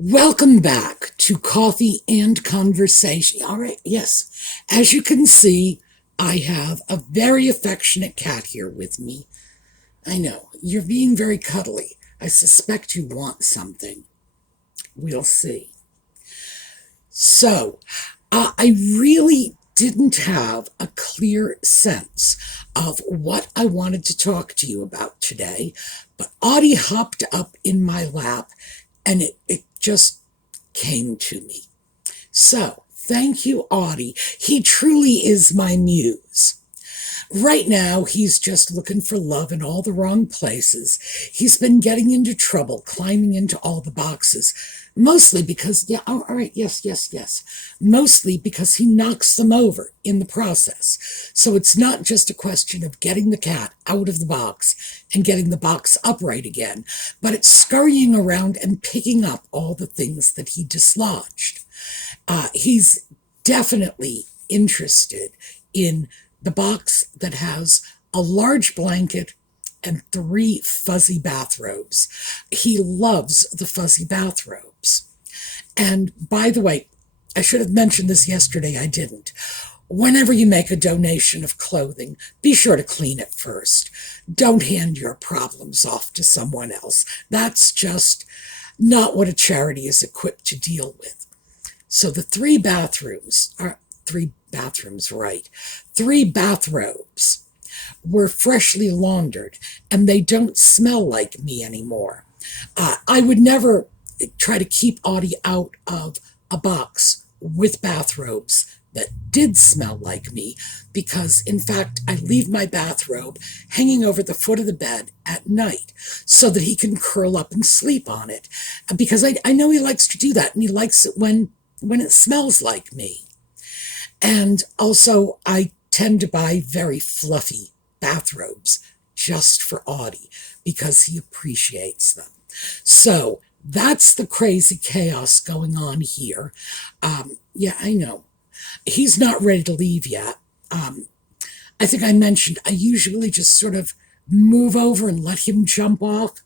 Welcome back to Coffee and Conversation. All right, yes. As you can see, I have a very affectionate cat here with me. I know, you're being very cuddly. I suspect you want something. We'll see. So, I really didn't have a clear sense of what I wanted to talk to you about today, but Audie hopped up in my lap and it just came to me. So, thank you, Audie. He truly is my muse. Right now, he's just looking for love in all the wrong places. He's been getting into trouble, climbing into all the boxes, mostly because, yeah, all right, yes. Mostly because he knocks them over in the process. So it's not just a question of getting the cat out of the box and getting the box upright again, but it's scurrying around and picking up all the things that he dislodged. He's definitely interested in the box that has a large blanket and 3 fuzzy bathrobes. He loves the fuzzy bathrobes. And by the way, I should have mentioned this yesterday, I didn't. Whenever you make a donation of clothing, be sure to clean it first. Don't hand your problems off to someone else. That's just not what a charity is equipped to deal with. So the 3 bathrooms are 3 bathrooms, right? 3 bathrobes were freshly laundered, and they don't smell like me anymore. I would never try to keep Audie out of a box with bathrobes that did smell like me, because in fact I leave my bathrobe hanging over the foot of the bed at night so that he can curl up and sleep on it, because I know he likes to do that, and he likes it when it smells like me. And also, I tend to buy very fluffy bathrobes just for Audie because he appreciates them. So that's the crazy chaos going on here. Yeah, I know. He's not ready to leave yet. I think I mentioned I usually just sort of move over and let him jump off.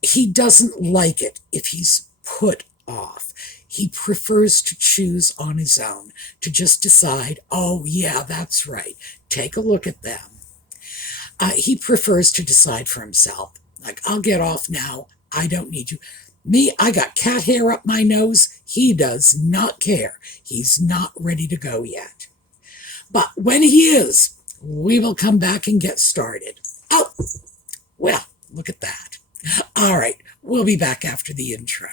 He doesn't like it if he's put off. He prefers to choose on his own, to just decide, oh, yeah, that's right. Take a look at them. He prefers to decide for himself. Like, I'll get off now. I don't need you. Me, I got cat hair up my nose. He does not care. He's not ready to go yet. But when he is, we will come back and get started. Oh, well, look at that. All right, we'll be back after the intro.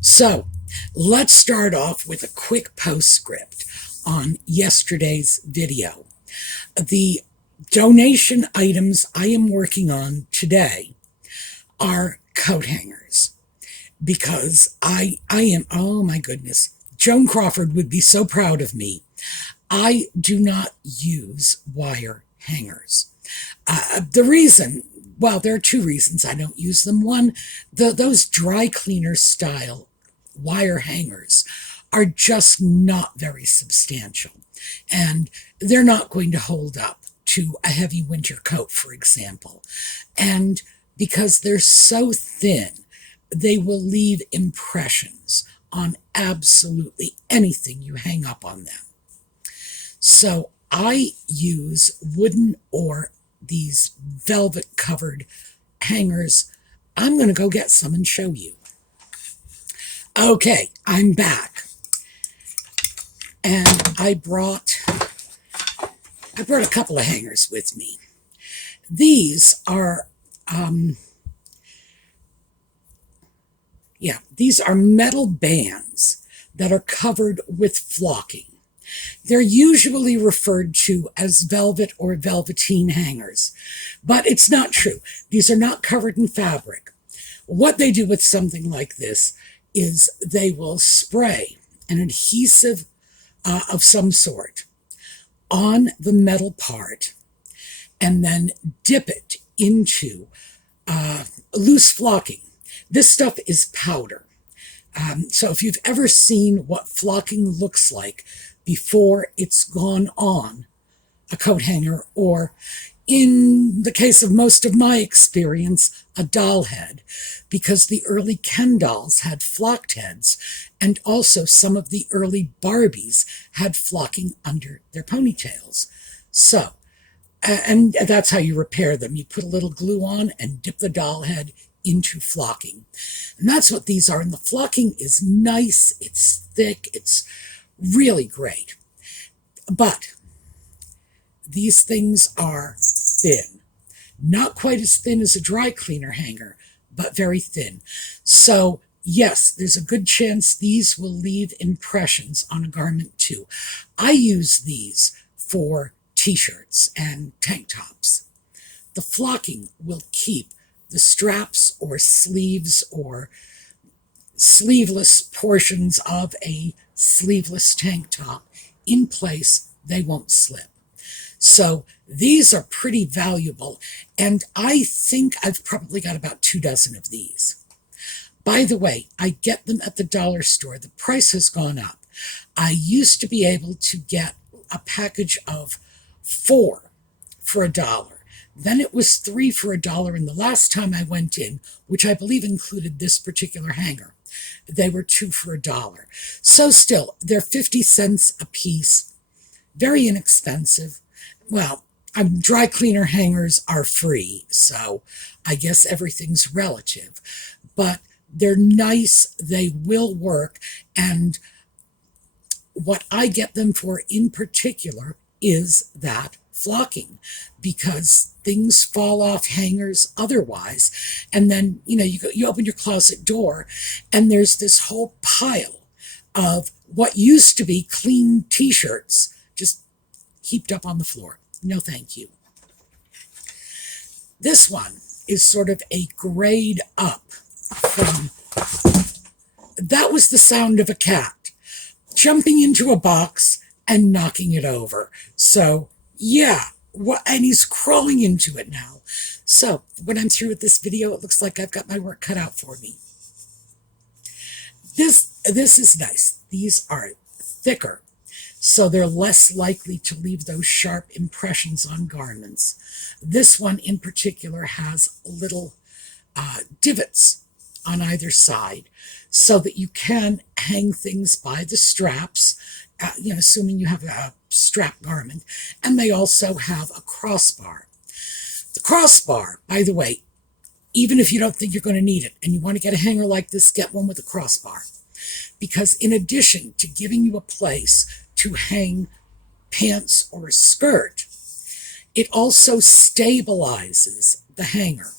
So let's start off with a quick postscript on yesterday's video. The donation items I am working on today are coat hangers, because I am, oh my goodness, Joan Crawford would be so proud of me. I do not use wire hangers. The reason, well, there are 2 reasons I don't use them. One, those dry cleaner style wire hangers are just not very substantial, and they're not going to hold up to a heavy winter coat, for example. And because they're so thin, they will leave impressions on absolutely anything you hang up on them. So I use wooden or these velvet covered hangers. I'm going to go get some and show you. Okay, I'm back. And I brought a couple of hangers with me. These are, these are metal bands that are covered with flocking. They're usually referred to as velvet or velveteen hangers, but it's not true. These are not covered in fabric. What they do with something like this is they will spray an adhesive of some sort on the metal part and then dip it into loose flocking. This stuff is powder. So if you've ever seen what flocking looks like before it's gone on a coat hanger, or in the case of most of my experience, a doll head, because the early Ken dolls had flocked heads, and also some of the early Barbies had flocking under their ponytails. So, and that's how you repair them. You put a little glue on and dip the doll head into flocking. And that's what these are. And the flocking is nice, it's thick, it's really great. But these things are thin. Not quite as thin as a dry cleaner hanger, but very thin. So yes, there's a good chance these will leave impressions on a garment too. I use these for t-shirts and tank tops. The flocking will keep the straps or sleeves or sleeveless portions of a sleeveless tank top in place. They won't slip. So these are pretty valuable, and I think I've probably got about 24 of these. By the way, I get them at the dollar store. The price has gone up. I used to be able to get a package of 4 for $1. Then it was 3 for $1, and the last time I went in, which I believe included this particular hanger, they were 2 for $1. So still, they're 50 cents a piece. Very inexpensive. Well, dry cleaner hangers are free, so I guess everything's relative. But they're nice, they will work, and what I get them for in particular is that flocking, because things fall off hangers otherwise, and then you open your closet door and there's this whole pile of what used to be clean t-shirts just heaped up on the floor. No thank you. This one is sort of a grade up from, that was the sound of a cat jumping into a box and knocking it over. So yeah, and he's crawling into it now. So when I'm through with this video, it looks like I've got my work cut out for me. This is nice. These are thicker, so they're less likely to leave those sharp impressions on garments. This one in particular has little divots on either side so that you can hang things by the straps, assuming you have a strap garment, and they also have a crossbar. The crossbar, by the way, even if you don't think you're going to need it and you want to get a hanger like this, get one with a crossbar. Because in addition to giving you a place to hang pants or a skirt, it also stabilizes the hanger.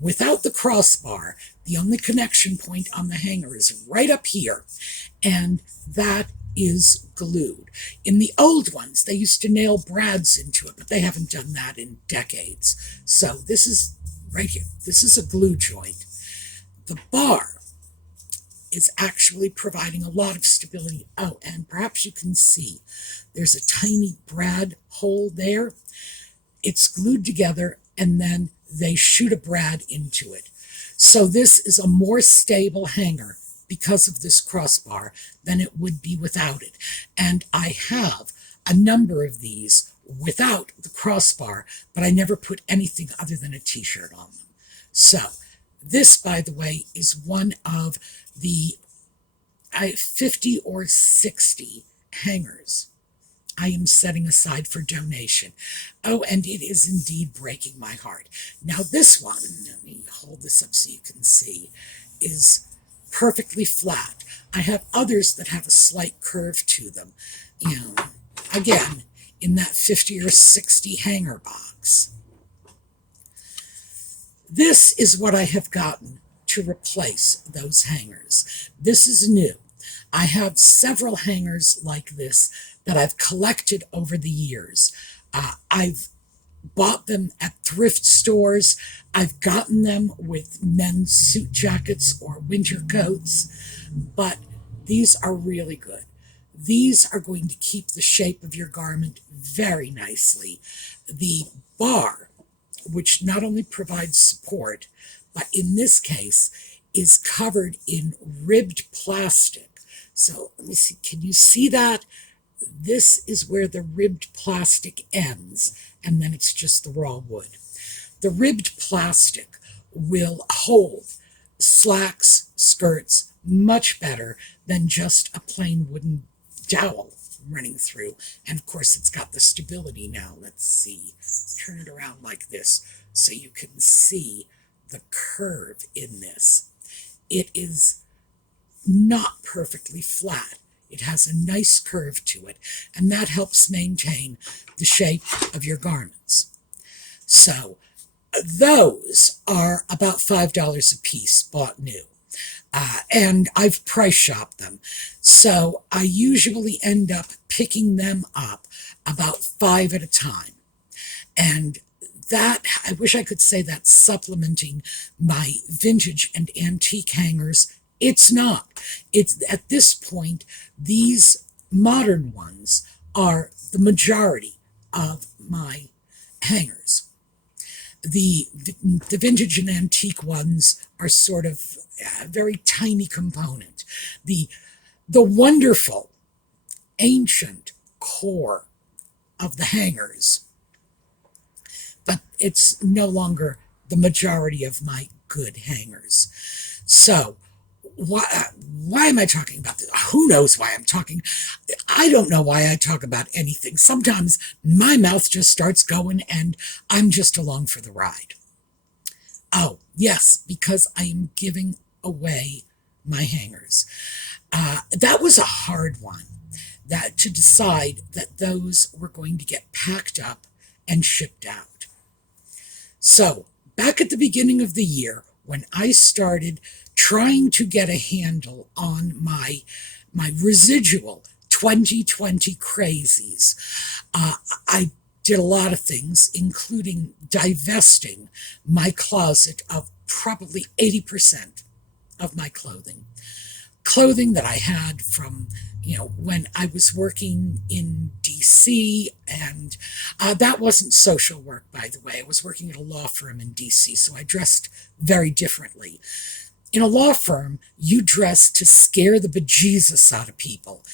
Without the crossbar, the only connection point on the hanger is right up here, and that is glued. In the old ones, they used to nail brads into it, but they haven't done that in decades. So this is right here. This is a glue joint. The bar is actually providing a lot of stability. Oh, and perhaps you can see there's a tiny brad hole there. It's glued together, and then they shoot a brad into it. So this is a more stable hanger because of this crossbar than it would be without it. And I have a number of these without the crossbar, but I never put anything other than a t-shirt on them. So this, by the way, is one of the 50 or 60 hangers I am setting aside for donation. Oh, and it is indeed breaking my heart. Now this one, let me hold this up so you can see, is perfectly flat. I have others that have a slight curve to them. Again, in that 50 or 60 hanger box. This is what I have gotten to replace those hangers. This is new. I have several hangers like this that I've collected over the years. I've bought them at thrift stores. I've gotten them with men's suit jackets or winter coats, but these are really good. These are going to keep the shape of your garment very nicely. The bar, which not only provides support, but in this case is covered in ribbed plastic. So let me see, can you see that? This is where the ribbed plastic ends, and then it's just the raw wood. The ribbed plastic will hold slacks, skirts much better than just a plain wooden dowel running through. And of course, it's got the stability now. Let's see, turn it around like this so you can see the curve in this. It is not perfectly flat. It has a nice curve to it, and that helps maintain the shape of your garments. So those are about $5 a piece, bought new. And I've price shopped them. So I usually end up picking them up about 5 at a time. And that, I wish I could say that's supplementing my vintage and antique hangers. It's not. It's at this point, these modern ones are the majority of my hangers. The vintage and antique ones are sort of a very tiny component. The wonderful ancient core of the hangers, but it's no longer the majority of my good hangers. So why am I talking about this? Who knows why I'm talking? I don't know why I talk about anything. Sometimes my mouth just starts going and I'm just along for the ride. Oh, yes, because I am giving away my hangers. That was a hard one, that to decide that those were going to get packed up and shipped out. So back at the beginning of the year, when I started trying to get a handle on my residual 2020 crazies, I did a lot of things, including divesting my closet of probably 80% of my clothing that I had from, when I was working in DC, and that wasn't social work, by the way. I was working at a law firm in DC, so I dressed very differently. In a law firm, you dress to scare the bejesus out of people.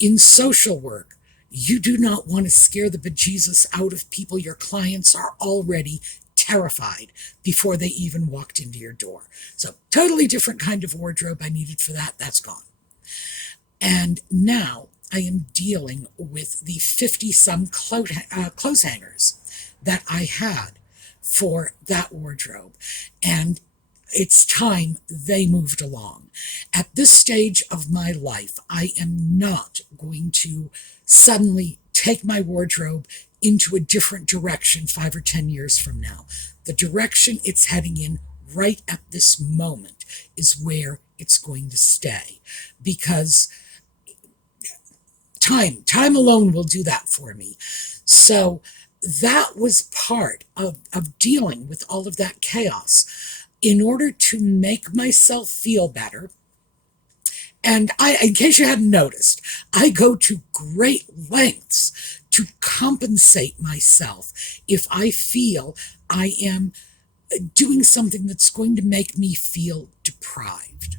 In social work, you do not want to scare the bejesus out of people. Your clients are already terrified before they even walked into your door. So totally different kind of wardrobe I needed for that. That's gone. And now I am dealing with the 50-some clothes hangers that I had for that wardrobe. And it's time they moved along. At this stage of my life, I am not going to suddenly take my wardrobe into a different direction 5 or 10 years from now. The direction it's heading in right at this moment is where it's going to stay, because time alone will do that for me. So that was part of dealing with all of that chaos. In order to make myself feel better, and in case you hadn't noticed, I go to great lengths to compensate myself if I feel I am doing something that's going to make me feel deprived.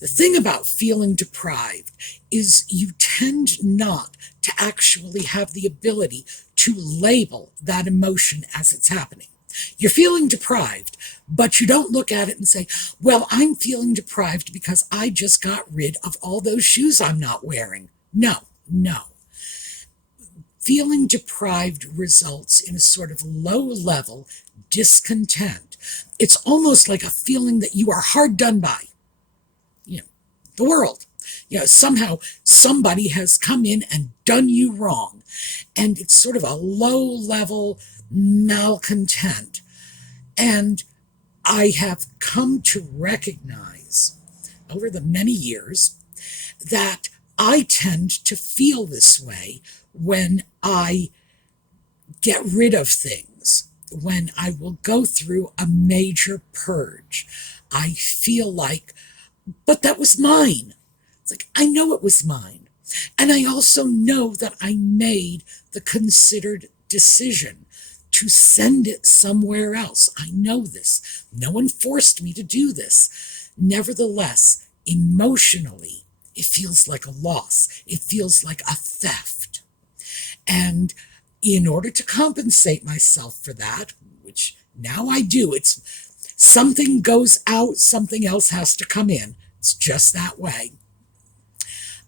The thing about feeling deprived is you tend not to actually have the ability to label that emotion as it's happening. You're feeling deprived, but you don't look at it and say, well, I'm feeling deprived because I just got rid of all those shoes I'm not wearing. No. Feeling deprived results in a sort of low-level discontent. It's almost like a feeling that you are hard done by. The world. Somehow somebody has come in and done you wrong. And it's sort of a low-level malcontent. And I have come to recognize over the many years that I tend to feel this way when I get rid of things, when I will go through a major purge. I feel like, but that was mine. It's like, I know it was mine. And I also know that I made the considered decision to send it somewhere else. I know this. No one forced me to do this. Nevertheless, emotionally, it feels like a loss. It feels like a theft. And in order to compensate myself for that, which now I do, it's something goes out, something else has to come in. It's just that way.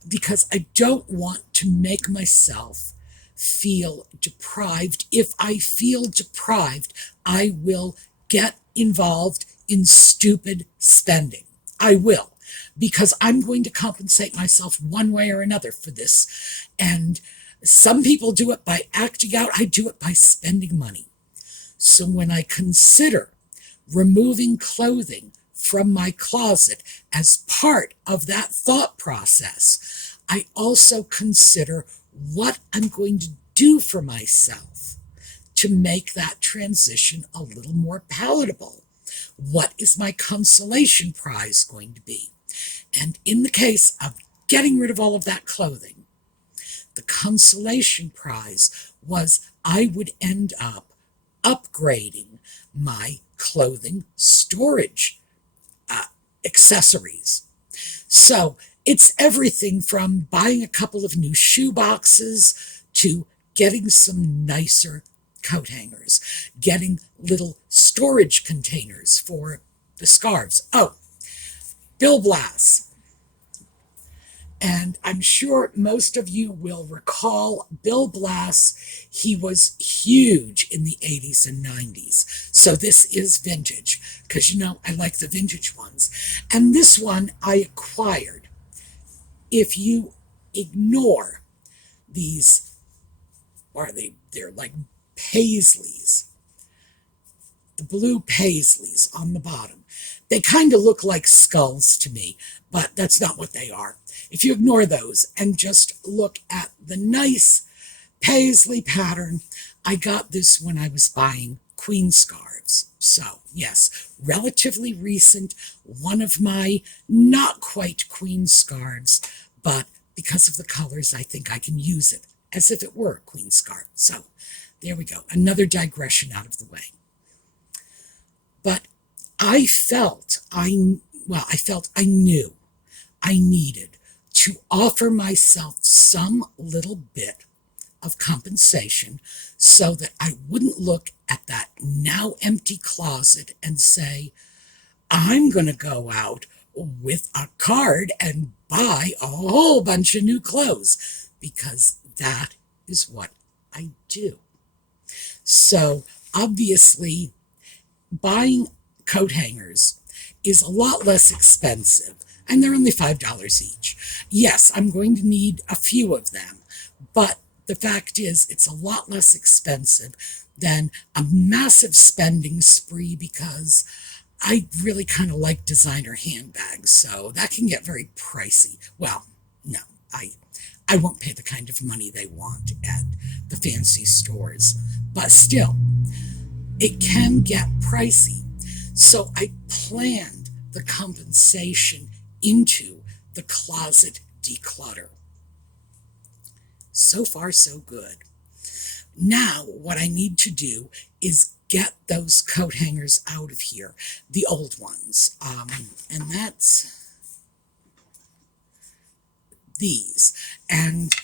Because I don't want to make myself feel deprived. If I feel deprived, I will get involved in stupid spending. I will, because I'm going to compensate myself one way or another for this. And some people do it by acting out. I do it by spending money. So when I consider removing clothing from my closet as part of that thought process, I also consider what I'm going to do for myself to make that transition a little more palatable. What is my consolation prize going to be? And in the case of getting rid of all of that clothing, the consolation prize was I would end up upgrading my clothing storage accessories. So it's everything from buying a couple of new shoe boxes to getting some nicer coat hangers, getting little storage containers for the scarves. Oh, Bill Blass. And I'm sure most of you will recall Bill Blass. He was huge in the 80s and 90s. So this is vintage, because I like the vintage ones. And this one I acquired. If you ignore these, they're like paisleys, the blue paisleys on the bottom. They kind of look like skulls to me, but that's not what they are. If you ignore those and just look at the nice paisley pattern, I got this when I was buying queen scarves. So yes, relatively recent, one of my not quite queen scarves, but because of the colors, I think I can use it as if it were a queen scarf. So there we go, another digression out of the way. But I knew I needed to offer myself some little bit of compensation so that I wouldn't look at that now empty closet and say, I'm going to go out with a card and buy a whole bunch of new clothes, because that is what I do. So obviously, buying coat hangers is a lot less expensive, and they're only $5 each. Yes, I'm going to need a few of them, but the fact is it's a lot less expensive than a massive spending spree, because I really kind of like designer handbags, so that can get very pricey. Well, no, I won't pay the kind of money they want at the fancy stores, but still, it can get pricey. So I planned the compensation into the closet declutter. So far, so good. Now, what I need to do is get those coat hangers out of here, the old ones. And that's these. And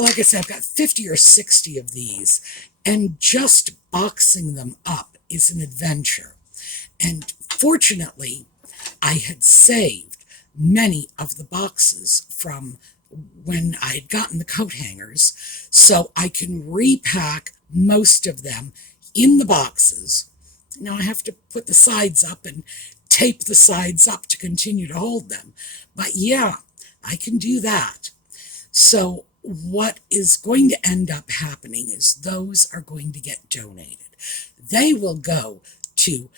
like I said, I've got 50 or 60 of these, and just boxing them up is an adventure. And fortunately, I had saved many of the boxes from when I had gotten the coat hangers, so I can repack most of them in the boxes. Now I have to put the sides up and tape the sides up to continue to hold them. But yeah, I can do that. So what is going to end up happening is those are going to get donated. They will go to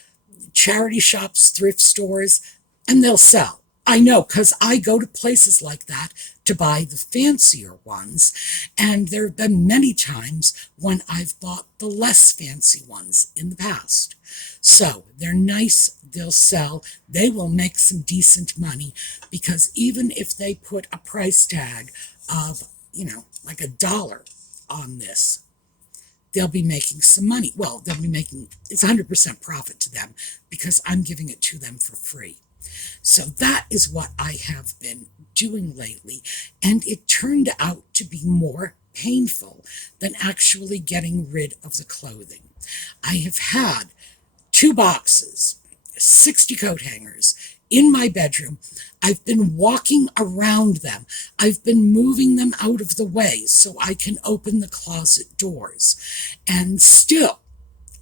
charity shops, thrift stores, and they'll sell. I know, because I go to places like that to buy the fancier ones, and there have been many times when I've bought the less fancy ones in the past. So they're nice, they'll sell, they will make some decent money, because even if they put a price tag of, like $1 on this, they'll be making some money. Well, it's 100% profit to them because I'm giving it to them for free. So that is what I have been doing lately, and it turned out to be more painful than actually getting rid of the clothing. I have had 2 boxes, 60 coat hangers in my bedroom. I've been walking around them. I've been moving them out of the way so I can open the closet doors. And still,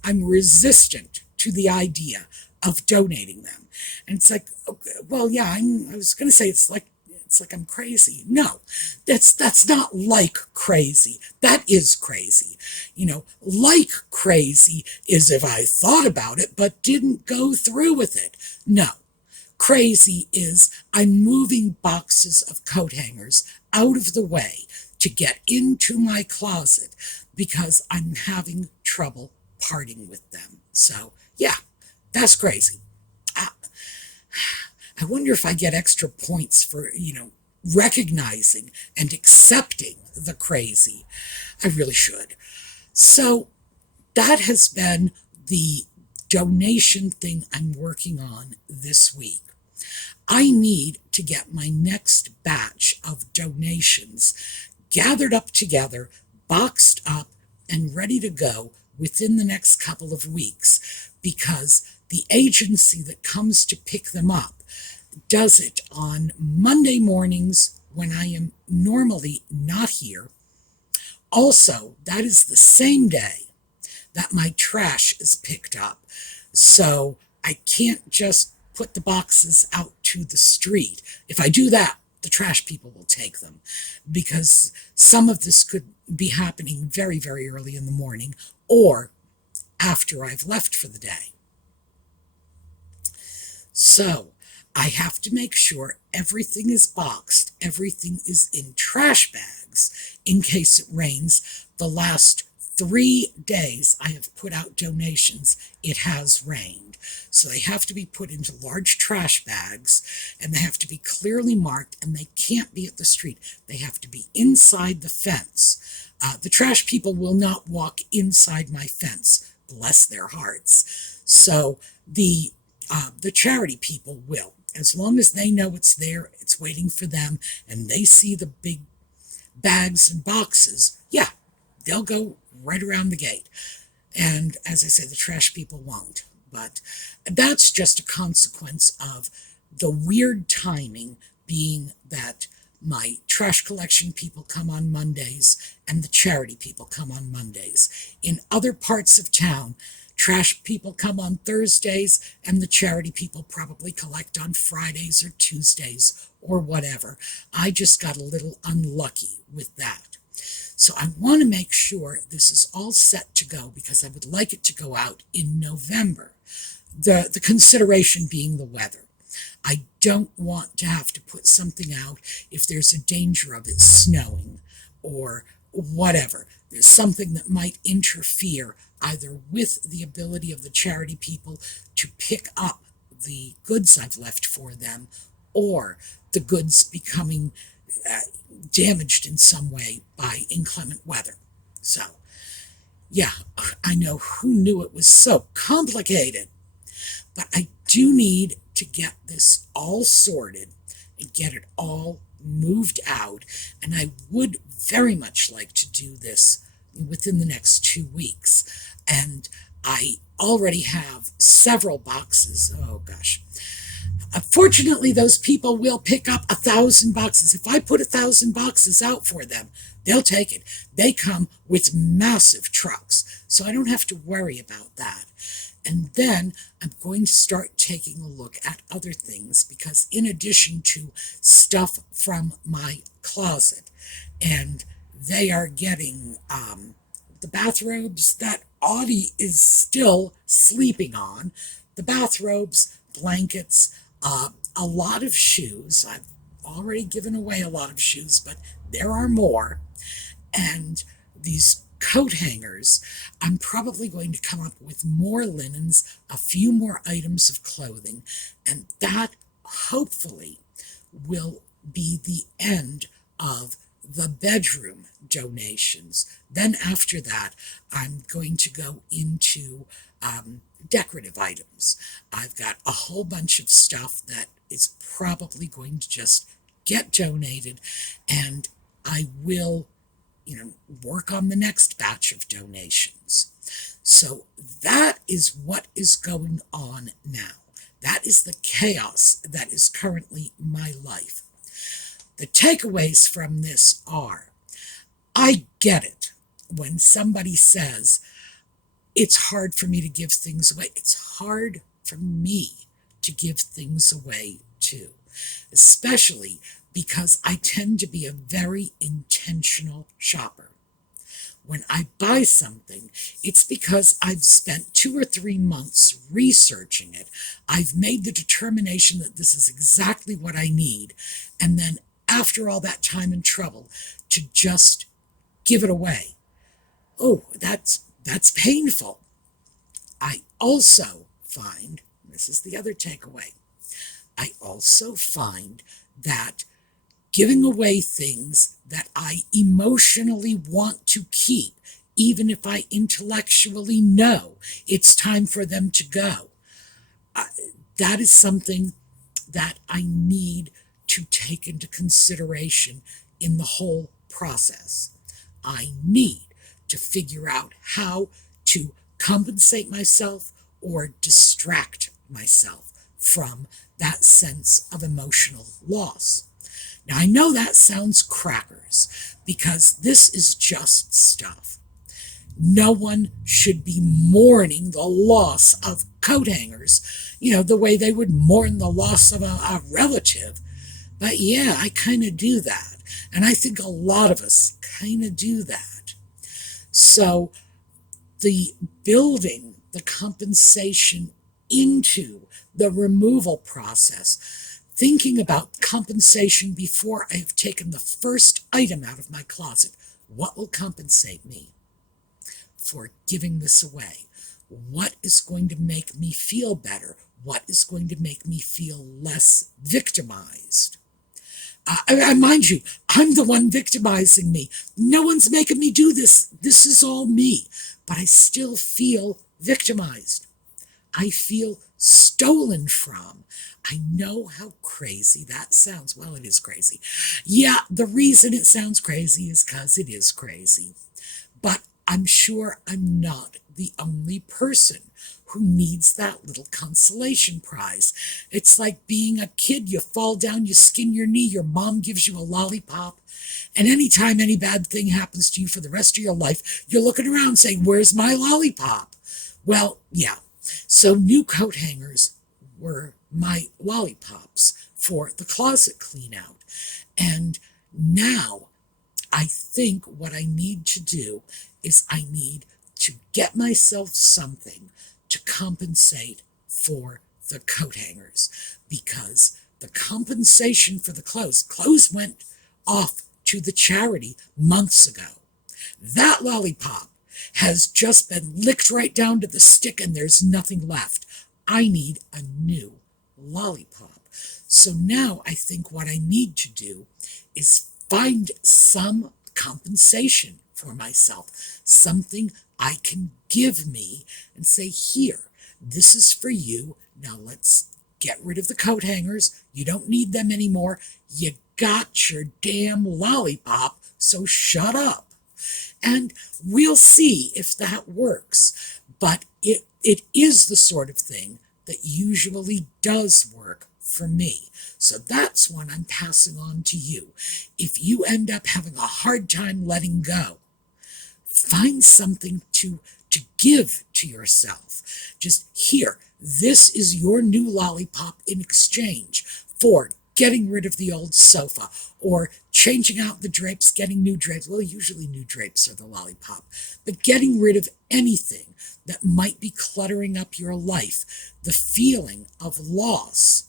I'm resistant to the idea of donating them. And it's like, okay, well, yeah, I was going to say it's like I'm crazy. No, that's not like crazy. That is crazy. Like crazy is if I thought about it but didn't go through with it. No. Crazy is I'm moving boxes of coat hangers out of the way to get into my closet because I'm having trouble parting with them. So, yeah, that's crazy. I wonder if I get extra points for, recognizing and accepting the crazy. I really should. So that has been the donation thing I'm working on this week. I need to get my next batch of donations gathered up together, boxed up, and ready to go within the next couple of weeks because the agency that comes to pick them up does it on Monday mornings when I am normally not here. Also, that is the same day that my trash is picked up. So I can't just put the boxes out to the street. If I do that, the trash people will take them because some of this could be happening very, very early in the morning or after I've left for the day. So I have to make sure everything is boxed, everything is in trash bags in case it rains. The last 3 days I have put out donations, it has rained. So they have to be put into large trash bags and they have to be clearly marked and they can't be at the street. They have to be inside the fence. The trash people will not walk inside my fence, bless their hearts. So the charity people will. As long as they know it's there, it's waiting for them, and they see the big bags and boxes, yeah, they'll go right around the gate. And as I say, the trash people won't. But that's just a consequence of the weird timing being that my trash collection people come on Mondays and the charity people come on Mondays. In other parts of town, trash people come on Thursdays and the charity people probably collect on Fridays or Tuesdays or whatever. I just got a little unlucky with that. So I want to make sure this is all set to go because I would like it to go out in November. The consideration being the weather. I don't want to have to put something out if there's a danger of it snowing or whatever. There's something that might interfere either with the ability of the charity people to pick up the goods I've left for them or the goods becoming damaged in some way by inclement weather. So, yeah, I know, who knew it was so complicated? But I do need to get this all sorted and get it all moved out. And I would very much like to do this within the next 2 weeks. And I already have several boxes. Oh, gosh. Fortunately, those people will pick up 1,000 boxes. If I put 1,000 boxes out for them, they'll take it. They come with massive trucks, so I don't have to worry about that. And then I'm going to start taking a look at other things because in addition to stuff from my closet, and they are getting the bathrobes that Audie is still sleeping on, the bathrobes, blankets, a lot of shoes. I've already given away a lot of shoes, but there are more. And these coat hangers, I'm probably going to come up with more linens, a few more items of clothing, and that hopefully will be the end of the bedroom donations. Then after that, I'm going to go into decorative items. I've got a whole bunch of stuff that is probably going to just get donated, and I will, work on the next batch of donations. So that is what is going on now. That is the chaos that is currently my life. The takeaways from this are, I get it when somebody says, it's hard for me to give things away. It's hard for me to give things away too, especially because I tend to be a very intentional shopper. When I buy something, it's because I've spent 2 or 3 months researching it. I've made the determination that this is exactly what I need. And then after all that time and trouble, to just give it away. Oh, that's painful. I also find, this is the other takeaway, I also find that giving away things that I emotionally want to keep, even if I intellectually know it's time for them to go, that is something that I need to take into consideration in the whole process. I need to figure out how to compensate myself or distract myself from that sense of emotional loss. Now, I know that sounds crackers because this is just stuff. No one should be mourning the loss of coat hangers, the way they would mourn the loss of a relative. But yeah, I kind of do that. And I think a lot of us kind of do that. So the building the compensation into the removal process, thinking about compensation before I have taken the first item out of my closet. What will compensate me for giving this away? What is going to make me feel better? What is going to make me feel less victimized? Mind you, I'm the one victimizing me. No one's making me do this. This is all me. But I still feel victimized. I feel stolen from. I know how crazy that sounds. Well, it is crazy. Yeah, the reason it sounds crazy is because it is crazy. But I'm sure I'm not the only person who needs that little consolation prize. It's like being a kid. You fall down, you skin your knee, your mom gives you a lollipop, and anytime any bad thing happens to you for the rest of your life, you're looking around saying, where's my lollipop? Well, yeah. So new coat hangers were my lollipops for the closet clean out. And now I think what I need to do is I need to get myself something to compensate for the coat hangers, because the compensation for the clothes went off to the charity months ago. That lollipop has just been licked right down to the stick and there's nothing left. I need a new lollipop. So now I think what I need to do is find some compensation for myself, something I can give me and say, here, this is for you. Now let's get rid of the coat hangers. You don't need them anymore. You got your damn lollipop, so shut up. And we'll see if that works. But it is the sort of thing that usually does work for me. So that's one I'm passing on to you. If you end up having a hard time letting go, find something to give to yourself. Just here, this is your new lollipop in exchange for getting rid of the old sofa, or changing out the drapes, getting new drapes. Well, usually new drapes are the lollipop, but getting rid of anything that might be cluttering up your life, the feeling of loss.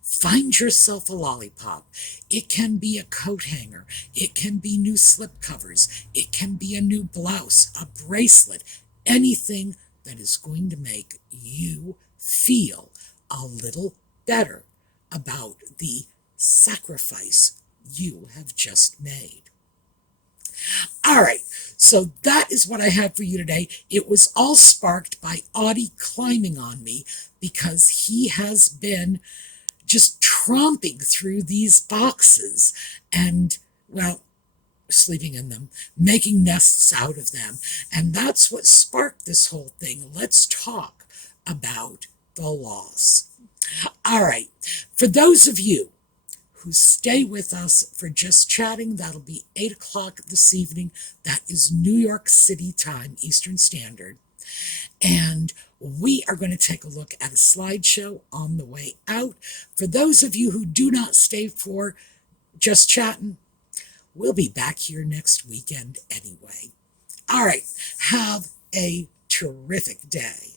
Find yourself a lollipop. It can be a coat hanger. It can be new slip covers. It can be a new blouse, a bracelet, anything that is going to make you feel a little better about the sacrifice you have just made. All right, so that is what I have for you today. It was all sparked by Audie climbing on me because he has been just tromping through these boxes and, well, sleeping in them, making nests out of them. And that's what sparked this whole thing. Let's talk about the loss. All right, for those of you who stay with us for Just Chatting, that'll be 8 o'clock this evening. That is New York City time, Eastern Standard. And we are going to take a look at a slideshow on the way out. For those of you who do not stay for Just Chatting, we'll be back here next weekend anyway. All right, have a terrific day.